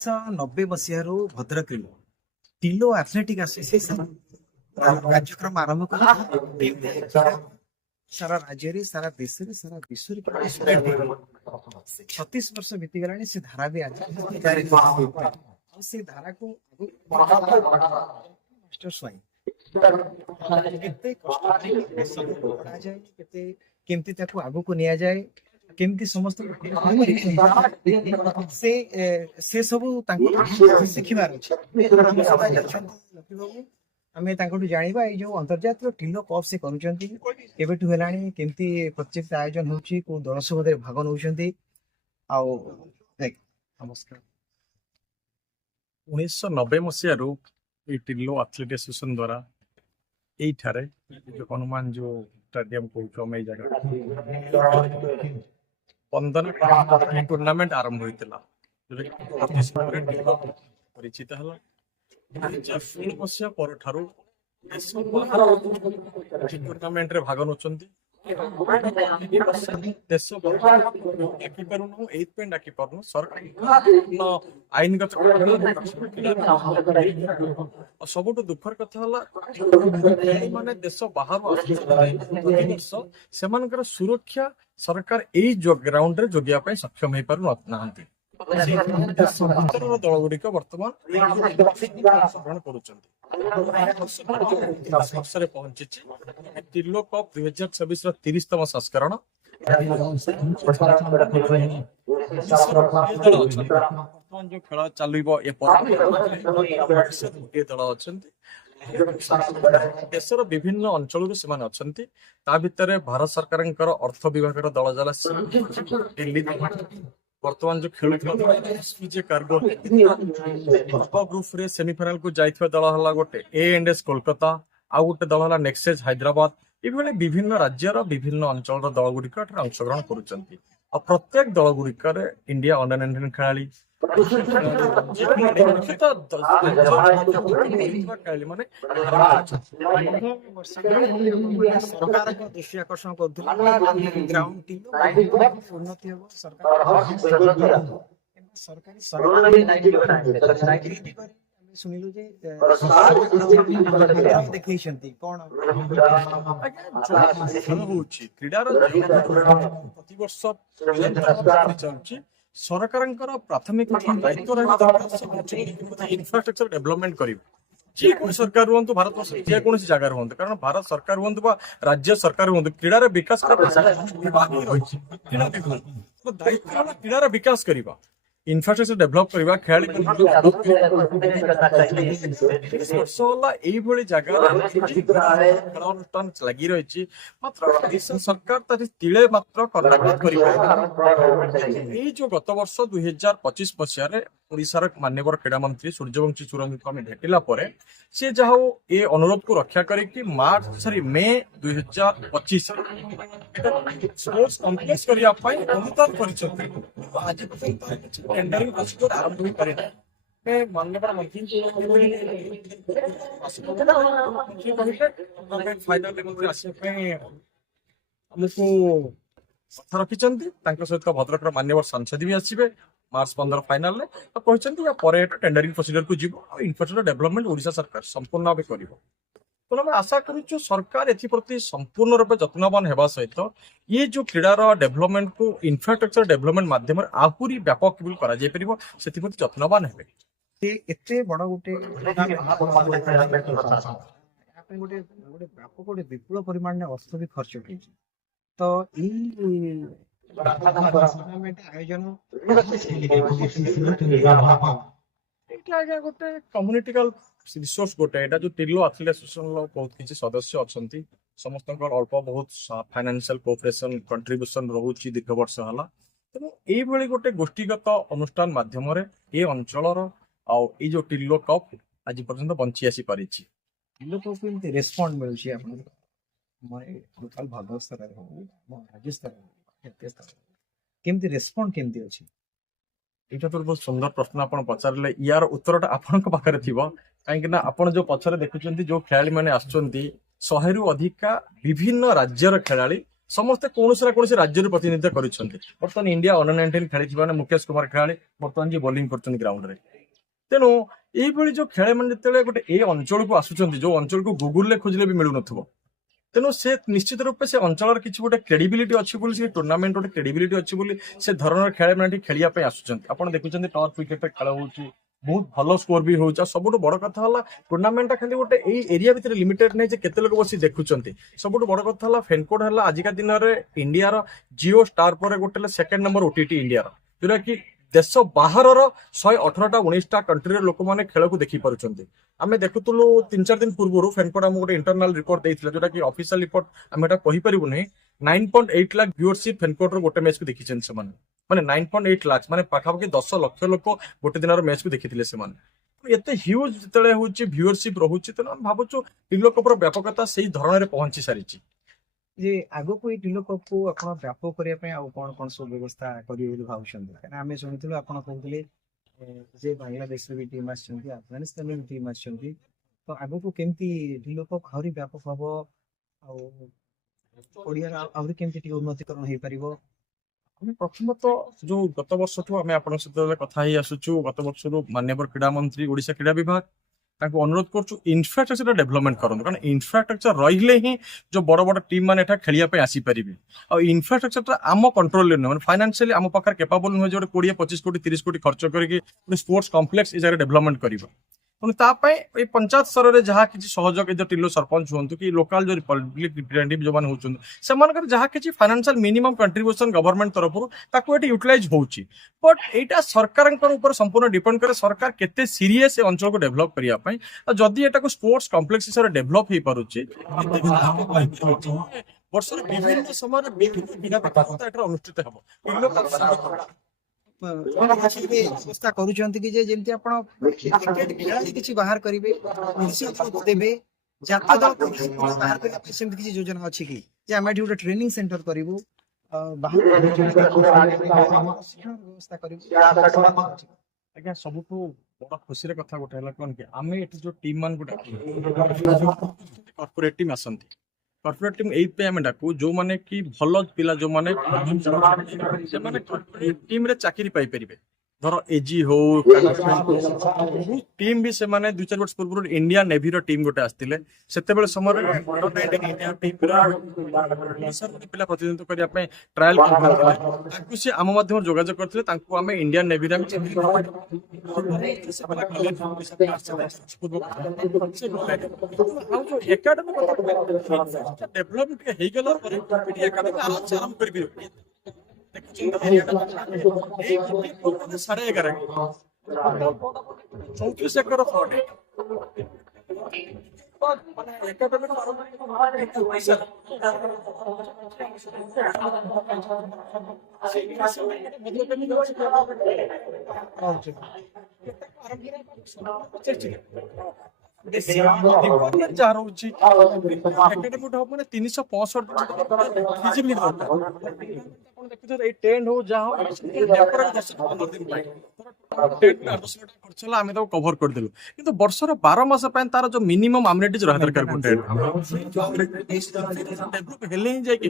1990 ମସିହାରୁ ଭଦ୍ରକରେ ଟିଲୋ athletic association କାର୍ଯ୍ୟକ୍ରମ ଆରମ୍ଭ କଲା। ସାରା ରାଜ୍ୟରେ, ସାରା ଦେଶରେ, ସାରା ବିଶ୍ୱରେ 36 ବର୍ଷ ବିତିଗଲାଣି। ସେ ଧାରା ବି ଆଜି ଜାରି ରହିଛି। ଆଉ ସେ ଧାରାକୁ ମାଷ୍ଟର ସ୍ୱାଇଁ କେତେ କଷ୍ଟ କରି ଦେଶକୁ ଗଢ଼ାଯାଏ, କେମିତି ତାକୁ ଆଗକୁ ନିଆଯାଏ, କେମିତି ସମସ୍ତଙ୍କୁ ସେ ସବୁ ତାଙ୍କୁ ଶିଖିବାର ଅଛି। ଆମେ ତାଙ୍କଠୁ ଜାଣିବା ଏଇ ଯୋଉ ଅନ୍ତର୍ଜାତୀୟ ଟିଲୋ କପ୍ ସେ କରୁଛନ୍ତି କେବେଠୁ ହେଲାଣି, କେମିତି ପ୍ରୋଜେକ୍ଟ ଆୟୋଜନ ହଉଛି, କୋଉ ଦଳ ସବୁ ଏଥିରେ ଭାଗ ନଉଛନ୍ତି। ଆଉ ନମସ୍କାର। 1990 ମସିହାରୁ ଏଇ ଟିଲୋ ଆଥଲେଟ୍ ଆସୋସିଏସନ ଦ୍ୱାରା ଏଇଠାରେ ଯୋଉ ହନୁମାନ ଯୋଉ ଷ୍ଟାଡିୟମ କହୁଛୁ ଆମେ ଏଇ ଜାଗା 15 ଟୁର୍ଣ୍ଣାମେଣ୍ଟ ଆରମ୍ଭ ହୋଇଥିଲା, ପରିଚିତ ହେଲା। 2016 ମସିହା ପରଠାରୁ ଟୁର୍ଣ୍ଣାମେଣ୍ଟରେ ଭାଗ ନେଉଛନ୍ତି। ଦେଶ ଡାକିପାରୁନୁ, ଏଇଥିପାଇଁ ଡାକିପାରୁନୁ ସରକାର ଆଇନଗତ ସବୁଠୁ ଦୁଃଖର କଥା ହେଲା ମାନେ ଦେଶ ବାହାରୁ ପ୍ରତିବର୍ଷ ସେମାନଙ୍କର ସୁରକ୍ଷା ସରକାର ଏଇ ଗ୍ରାଉଣ୍ଡରେ ଯୋଗିବା ପାଇଁ ସକ୍ଷମ ହେଇପାରୁ ନାହାନ୍ତି। ଦଳ ଗୁଡିକ ବର୍ତ୍ତମାନ ଅଂଶଗ୍ରହଣ କରୁଛନ୍ତି। ବର୍ଷରେ ପହଞ୍ଚିଛି ଟିଲୋ କପ୍ 2026 ର 30ତମ ସଂସ୍କରଣ। ବର୍ତ୍ତମାନ ଯୋଉ ଖେଳ ଚାଲିବ ଏ ଗୋଟିଏ ଦଳ ଅଛନ୍ତି। ଦେଶର ବିଭିନ୍ନ ଅଞ୍ଚଳରୁ ସେମାନେ ଅଛନ୍ତି। ତା ଭିତରେ ଭାରତ ସରକାରଙ୍କର ଅର୍ଥ ବିଭାଗର ଦଳ ଜଲା ଦିଲ୍ଲୀ ବର୍ତ୍ତମାନ ଯୋଉ ଖେଳୁଥିବା ଗ୍ରୁପରେ ସେମିଫାଇନାଲ କୁ ଯାଇଥିବା ଦଳ ହେଲା ଗୋଟେ A&S କୋଲକାତା, ଆଉ ଗୋଟେ ଦଳ ହେଲା ନେକ୍ସେସ ହାଇଦ୍ରାବାଦ। ଏଭଳି ବିଭିନ୍ନ ରାଜ୍ୟର ବିଭିନ୍ନ ଅଞ୍ଚଳର ଦଳ ଗୁଡିକ ଏଠାରେ ଅଂଶଗ୍ରହଣ କରୁଛନ୍ତି। ଆଉ ପ୍ରତ୍ୟେକ ଦଳ ଗୁଡିକରେ ଇଣ୍ଡିଆ ଅଣ୍ଡର-19 ଖେଳାଳି ମାନେ ସରକାରଙ୍କ ଦୃଷ୍ଟି ଆକର୍ଷଣ କରୁଥିଲେ ଗ୍ରାଉଣ୍ଡ ଟିଲୋ ଉନ୍ନତି ହେବ, ଶୁଣିଲୁ ଯେ ଦେଖେଇଛନ୍ତି କଣ ଖେଳ ହଉଛି କ୍ରୀଡାର ପ୍ରତିବର୍ଷ ଚାଲୁଛି। ସରକାରଙ୍କର ପ୍ରାଥମିକ ଦାୟିତ୍ୱ ରହିବା ଦରକାର ଇନଫ୍ରାଷ୍ଟ୍ରକ୍ଚର ଡେଭଲପମେଣ୍ଟ କରିବ। ଯେକୌଣସି ସରକାର ରୁହନ୍ତୁ, ଭାରତବର୍ଷ ଯେକୌଣସି ଜାଗାରେ ହୁଅନ୍ତୁ, କାରଣ ଭାରତ ସରକାର ହୁଅନ୍ତୁ ବା ରାଜ୍ୟ ସରକାର ହୁଅନ୍ତୁ, କ୍ରୀଡାର ବିକାଶ ରହିଛି। ଦାୟିତ୍ୱ ହେଲା କ୍ରୀଡାର ବିକାଶ କରିବା, ଇନଫ୍ରାଷ୍ଟ୍ରକ୍ଚର ଡେଭଲପ କରିବା, ଖେଳାଳି ବର୍ଷ ହେଲା ଏଇଭଳି ଜାଗାରେ ଖେଳ ଅନୁଷ୍ଠାନ ଲାଗି ରହିଛି। ମାତ୍ର ଦେଶ ସରକାର ତାର ତିଳେ ମାତ୍ର କର୍ଣ୍ଣାଟକ କରିପାରିବ। ଏଇ ଯୋଉ ଗତ ବର୍ଷ 2025 ମସିହାରେ ଓଡିଶାର ମାନ୍ୟବର କ୍ରୀଡାମନ୍ତ୍ରୀ ସୂର୍ଯ୍ୟବଂଶୀ ସୁରଙ୍କୁ ଆମେ ଭେଟିଲା ପରେ ସେ ଯାହା ହଉ ଏ ଅନୁରୋଧକୁ ରକ୍ଷା କରିକି ମେ 2025 ସ୍ପୋର୍ଟସ କମ୍ପ୍ଲେକ୍ସ କରିବା ପାଇଁ ଅନୁଦାନ କରିଛନ୍ତି। ଆଜି ପର୍ଯ୍ୟନ୍ତ ଟେଣ୍ଡରିଂ ପ୍ରୋସିଡିଓର ଆରମ୍ଭ ହୋଇପାରିନାହିଁ। ମାନ୍ୟବର ମନ୍ତ୍ରୀ ଆସିବା ପାଇଁ ଆମକୁ କଥା ରଖିଛନ୍ତି। ତାଙ୍କ ସହିତ ଭଦ୍ରକର ମାନ୍ୟବର ସାଂସଦ ବି ଆସିବେ ମାର୍ଚ୍ଚ 15 ଫାଇନାଲରେ। କହିଛନ୍ତି ପରେ ଟେଣ୍ଡରିଂ ପ୍ରୋସିଡିଓରକୁ ଯିବ ଆଉ ଇନଫ୍ରାଷ୍ଟ୍ରକ୍ଚର ଡେଭଲପମେଣ୍ଟ ଓଡିଶା ସରକାର ସମ୍ପୂର୍ଣ୍ଣ ଭାବେ କରିବ। ତେଣୁ ଆମେ ଆଶା କରୁଛୁ ସରକାର ଏଥିପ୍ରତି ସମ୍ପୂର୍ଣ୍ଣ ରୂପେ ଯତ୍ନବାନ ହେବା ସହିତ ଇଏ ଯୋଉ କ୍ରୀଡାର ଡେଭଲପମେଣ୍ଟକୁ ଇନଫ୍ରାଷ୍ଟ୍ରକ୍ଚର ଡେଭଲପମେଣ୍ଟ ମାଧ୍ୟମରେ ଆହୁରି ବ୍ୟାପକ କିଭଳି କରାଯାଇପାରିବ ସେଥିପ୍ରତି ଯତ୍ନବାନ ହେବେ। ଏତେ ବଡ ଗୋଟେ ବ୍ୟାପକ ବିପୁଳ ପରିମାଣରେ ଅର୍ଥ ବି ଖର୍ଚ୍ଚ ହେଇଛି। ତ ଏଇ ଆୟୋଜନ ଏଇଟା ଆଜ୍ଞା ଗୋଟେ କମ୍ୟୁନିଟିକାଲ ରିସୋର୍ସ ଗୋଟେ। ଏଇଟା ଯୋଉ ଟିଲୋ ଆଥଲେଟ୍ ଆସୋସିଏସନର ବହୁତ କିଛି ସଦସ୍ୟ ଅଛନ୍ତି, ସମସ୍ତଙ୍କର ଅଳ୍ପ ବହୁତ ଫାଇନାନ୍ସିଆଲ କୋଅପରେସନ କଣ୍ଟ୍ରିବ୍ୟୁସନ ରହୁଛି ଦୀର୍ଘ ବର୍ଷ ହେଲା। ତେଣୁ ଏଇଭଳି ଗୋଟେ ଗୋଷ୍ଠୀଗତ ଅନୁଷ୍ଠାନ ମାଧ୍ୟମରେ ଏ ଅଞ୍ଚଳର ଆଉ ଏଇ ଯୋଉ ଟିଲୋ କପ୍ ଆଜି ପର୍ଯ୍ୟନ୍ତ ବଞ୍ଚି ଆସି ପାରିଛି। ଟିଲୋ କପ୍ କେମିତି ରେସ୍ପଣ୍ଡ ମିଳୁଛି ଆପଣଙ୍କର ଭଦ୍ରକ ସ୍ତରରେ ହଉ, ରାଜ୍ୟ ସ୍ତରରେ ହଉ, ଜାତୀୟ ସ୍ତରରେ କେମିତି ରେସ୍ପଣ୍ଡ କେମିତି ଅଛି? ଏଇଟା ତ ବହୁତ ସୁନ୍ଦର ପ୍ରଶ୍ନ ଆପଣ ପଚାରିଲେ। ୟାର ଉତ୍ତରଟା ଆପଣଙ୍କ ପାଖରେ ଥିବ, କାହିଁକି ନା ଆପଣ ଯୋଉ ପଛରେ ଦେଖୁଛନ୍ତି ଯୋଉ ଖେଳାଳି ମାନେ ଆସୁଛନ୍ତି 100ରୁ ଅଧିକା ବିଭିନ୍ନ ରାଜ୍ୟର ଖେଳାଳି ସମସ୍ତେ କୌଣସି ନା କୌଣସି ରାଜ୍ୟରୁ ପ୍ରତିନିଧିତ୍ୱ କରିଛନ୍ତି। ବର୍ତ୍ତମାନ ଇଣ୍ଡିଆ ଅଣ୍ଡର-19 ଖେଳିଥିବା ମୁକେଶ କୁମାର ଖେଳାଳି ବର୍ତ୍ତମାନ ଯିଏ ବୋଲିଂ କରୁଛନ୍ତି ଗ୍ରାଉଣ୍ଡରେ। ତେଣୁ ଏଇଭଳି ଯୋଉ ଖେଳାଳିମାନେ ଯେତେବେଳେ ଗୋଟେ ଏ ଅଞ୍ଚଳକୁ ଆସୁଛନ୍ତି, ଯୋଉ ଅଞ୍ଚଳକୁ ଗୁଗୁଲରେ ଖୋଜିଲେ ବି ମିଳୁନଥିବ, ତେଣୁ ସେ ନିଶ୍ଚିତ ରୂପେ ସେ ଅଞ୍ଚଳର କିଛି ଗୋଟେ କ୍ରେଡିବିଲିଟି ଅଛି ବୋଲି, ସେ ଟୁର୍ଣ୍ଣାମେଣ୍ଟ ଗୋଟେ କ୍ରେଡିବିଲିଟି ଅଛି ବୋଲି ସେ ଧରଣର ଖେଳାଳିମାନେ ଖେଳିବା ପାଇଁ ଆସୁଛନ୍ତି। ଆପଣ ଦେଖୁଛନ୍ତି ଟପ୍ ୱିକେଟରେ ଖେଳ ହଉଛି, ବହୁତ ଭଲ ସ୍କୋର ବି ହଉଛି। ଆଉ ସବୁଠୁ ବଡ କଥା ହେଲା ଟୁର୍ଣ୍ଣାମେଣ୍ଟଟା ଖାଲି ଗୋଟେ ଏଇ ଏରିଆ ଭିତରେ ଲିମିଟେଡ୍ ନାହିଁ ଯେ କେତେ ଲୋକ ବସି ଦେଖୁଛନ୍ତି। ସବୁଠୁ ବଡ କଥା ହେଲା ଫେନକୋଡ୍ ହେଲା ଆଜିକା ଦିନରେ ଇଣ୍ଡିଆର ଜିଓ ଷ୍ଟାର ପରେ ଗୋଟେ ହେଲା ସେକେଣ୍ଡ ନମ୍ବର ଓଟିଟି ଇଣ୍ଡିଆର, ଯୋଉଟା କି ଦେଶ ବାହାରର 118ଟା 19ଟା କଣ୍ଟ୍ରିର ଲୋକମାନେ ଖେଳକୁ ଦେଖି ପାରୁଛନ୍ତି। ଆମେ ଦେଖୁଥିଲୁ 3-4 ଦିନ ପୂର୍ବରୁ ଫେନକୋଡ୍ ଆମକୁ ଗୋଟେ ଇଣ୍ଟରନାଲ ରିପୋର୍ଟ ଦେଇଥିଲା, ଯୋଉଟା କି ଅଫିସିଆଲ ରିପୋର୍ଟ ଆମେ ଏଟା କହିପାରିବୁ ନାହିଁ। 9.8 ଲାख ଭ୍ୟୁଅରସିପ ଫେନକୋଡ୍ର ଗୋଟେ ମ୍ୟାଚକୁ ଦେଖିଛନ୍ତି ସେମାନେ, ମାନେ 9.8 ଲାख, ମାନେ ପାଖାପାଖି 10 ଲକ୍ଷ ଲୋକ ଗୋଟେ ଦିନର ମ୍ୟାଚକୁ ଦେଖିଥିଲେ ସେମାନେ। ଏତେ ହ୍ୟୁଜ ଯେତେବେଳେ ହଉଛି ଭ୍ୟୁଅରସିପ ରହୁଛି, ତେଣୁ ଆମେ ଭାବୁଛୁ ୱିଣ୍ଡୋ କପର ବ୍ୟାପକତା ସେଇ ଧରଣରେ ପହଞ୍ଚି ସାରିଛି। ଯେ ଆଗକୁ ଏଇ ୱିଣ୍ଡୋ କପକୁ ଆପଣ ବ୍ୟାପକ କରିବା ପାଇଁ ଆଉ କଣ କଣ ସବୁ ବ୍ୟବସ୍ଥା କରିବେ ବୋଲି ଭାବୁଛନ୍ତି? କାରଣ ଆମେ ଶୁଣିଥିଲୁ ଆପଣ କହୁଥିଲେ ଯେ ବାଂଲାଦେଶରେ ବି ଟିମ୍ ଆସିଛନ୍ତି, ଆଫଗାନିସ୍ତାନରେ ବି ଟିମ୍ ଆସିଛନ୍ତି, ତ ଆଗକୁ କେମିତି ୱିଣ୍ଡୋ କପ୍ ଆହୁରି ବ୍ୟାପକ ହବ, ଆଉ ଓଡ଼ିଆର ଆହୁରି କେମିତି ଟିକେ ଉନ୍ନତିକରଣ ହେଇପାରିବ? ଆମେ ପ୍ରଥମତଃ ଯୋଉ ଗତ ବର୍ଷଠୁ ଆମେ ଆପଣଙ୍କ ସହିତ କଥା ହେଇ ଆସୁଛୁ, ଗତ ବର୍ଷରୁ ମାନ୍ୟବର କ୍ରୀଡ଼ା ମନ୍ତ୍ରୀ, ଓଡ଼ିଶା କ୍ରୀଡ଼ା ବିଭାଗ ତାଙ୍କୁ ଅନୁରୋଧ କରୁଛୁ ଇନଫ୍ରାଷ୍ଟ୍ରକ୍ଚର ଡେଭଲପମେଣ୍ଟ କରନ୍ତୁ। କାରଣ ଇନଫ୍ରାଷ୍ଟ୍ରକ୍ଚର ରହିଲେ ହିଁ ଯୋଉ ବଡ ବଡ ଟିମ୍ ମାନେ ଏଠା ଖେଳିବା ପାଇଁ ଆସିପାରିବେ। ଆଉ ଇନଫ୍ରାଷ୍ଟ୍ରକ୍ଚରଟା ଆମ କଣ୍ଟ୍ରୋଲରେ ନୁହେଁ, ମାନେ ଫାଇନାନ୍ସିଆଲି ଆମ ପାଖରେ କେପାବଲ ନୁହେଁ ଯେ ଗୋଟେ 20-25 କୋଟି 30 କୋଟି ଖର୍ଚ୍ଚ କରିକି ଗୋଟେ ସ୍ପୋର୍ଟସ କମ୍ପ୍ଲେକ୍ସ ଏ ଜାଗାରେ ଡେଭଲପମେଣ୍ଟ କରିବା। ତେଣୁ ତା ପାଇଁ ଏଇ ପଞ୍ଚାୟତ ସ୍ତରରେ ଯାହା କିଛି ସହଯୋଗ, ଏ ଟିଲୋ ସରପଞ୍ଚ ହୁଅନ୍ତୁ କି ଲୋକାଲ ଯୋଉ ପବ୍ଲିକ ରିପ୍ରେଜେଣ୍ଟେଟିଭ ଯୋଉମାନେ ହଉଛନ୍ତି, ସେମାନଙ୍କର ଯାହା କିଛି ଫାଇନାନ୍ସିଆଲ ମିନିମମ୍ କଣ୍ଟ୍ରିବ୍ୟୁସନ ଗଭର୍ଣ୍ଣମେଣ୍ଟ ତରଫରୁ ତାକୁ ଏଠି ୟୁଟିଲାଇଜ ହଉଛି। ବଟ୍ ଏଇଟା ସରକାରଙ୍କ ଉପରେ ସମ୍ପୂର୍ଣ୍ଣ ଡିପେଣ୍ଡ କରେ, ସରକାର କେତେ ସିରିୟସ ଏ ଅଞ୍ଚଳକୁ ଡେଭଲପ କରିବା ପାଇଁ। ଆଉ ଯଦି ଏଟାକୁ ସ୍ପୋର୍ଟସ କମ୍ପ୍ଲେକ୍ସ ହିସାବରେ ଡେଭଲପ ହେଇପାରୁଛି, ବର୍ଷର ବିଭିନ୍ନ ସମୟରେ ବିଭିନ୍ନ କ୍ରୀଡ଼ା ପ୍ରତିଯୋଗିତା ଏଠାରେ ଅନୁଷ୍ଠିତ ହେବ। ବ୍ୟବସ୍ଥା କରୁଛନ୍ତି କି ଯେ ଯେମିତି ଆପଣ ଖେଳାଳି କିଛି ବାହାର କରିବେ, ଦେବେ, ଜାତୀୟ ଦଳ ବାହାର କରିବା ପାଇଁ ସେମିତି କିଛି ଯୋଜନା ଅଛି କି? ଯେ ଆମେ ଏଠି ଗୋଟେ ଟ୍ରେନିଂ ସେଣ୍ଟର କରିବୁ, ବ୍ୟବସ୍ଥା କରିବୁ? ଆଜ୍ଞା, ସବୁଠୁ ବଡ ଖୁସିର କଥା ଗୋଟେ ହେଲା କଣ କି, ଆମେ ଏଠି ଯୋଉ ଟିମ୍ ମାନଙ୍କୁ ଡାକୁ, କର୍ପୋରେଟ ଟିମ୍ ଆସନ୍ତି। କର୍ପୋରେଟ ଟିମ୍ ଏଇଥିପାଇଁ ଆମେ ଡାକୁ ଯୋଉମାନେ କି ଭଲ ପିଲା, ଯୋଉମାନେ ସେମାନେ ଟିମରେ ଚାକିରି ପାଇପାରିବେ। ଧର ଏଜି ହଉ, ଟିମ୍ ବି ସେମାନେ 2-4 ବର୍ଷ ପୂର୍ବରୁ ଇଣ୍ଡିଆନ ନେଭିର ଟିମ୍ ଗୋଟେ ଆସିଥିଲେ, ସେତେବେଳେ ସମୟରେ ପିଲା ପ୍ରତିନିଧିତ୍ୱ କରିବା ପାଇଁ ଟ୍ରାଏଲ କରିଥିଲେ, ତାଙ୍କୁ ସେ ଆମ ମାଧ୍ୟମରେ ଯୋଗାଯୋଗ କରିଥିଲେ, ତାଙ୍କୁ ଆମେ ଇଣ୍ଡିଆନ ନେଭିରେ ଡେଭଲପମେଣ୍ଟ ହେଇଗଲା ପରେ ଏକାଡେମୀ ଆରମ୍ଭ କରିପାରିବେ। 11:30 34 ଏକର ଫ୍ଲଟ ଯାହା ରହୁଛି ଏକାଡେମୀ ହବ ମାନେ 365 ଦେଖୁଛନ୍ତି ଏଇ ଟେଣ୍ଟ ହଉ ଯାହା ହଉ 10-15 ଦିନ ପାଇଁ ଆମେ ତାକୁ କଭର କରିଦେଲୁ, କିନ୍ତୁ ବର୍ଷର 12 ମାସ ପାଇଁ ତାର ଯୋଉ ମିନିମମ୍ ଆମନିଟିଜ ରହିବା ଦରକାର ଗୋଟେ ହେଲେ ହିଁ ଯାଇକି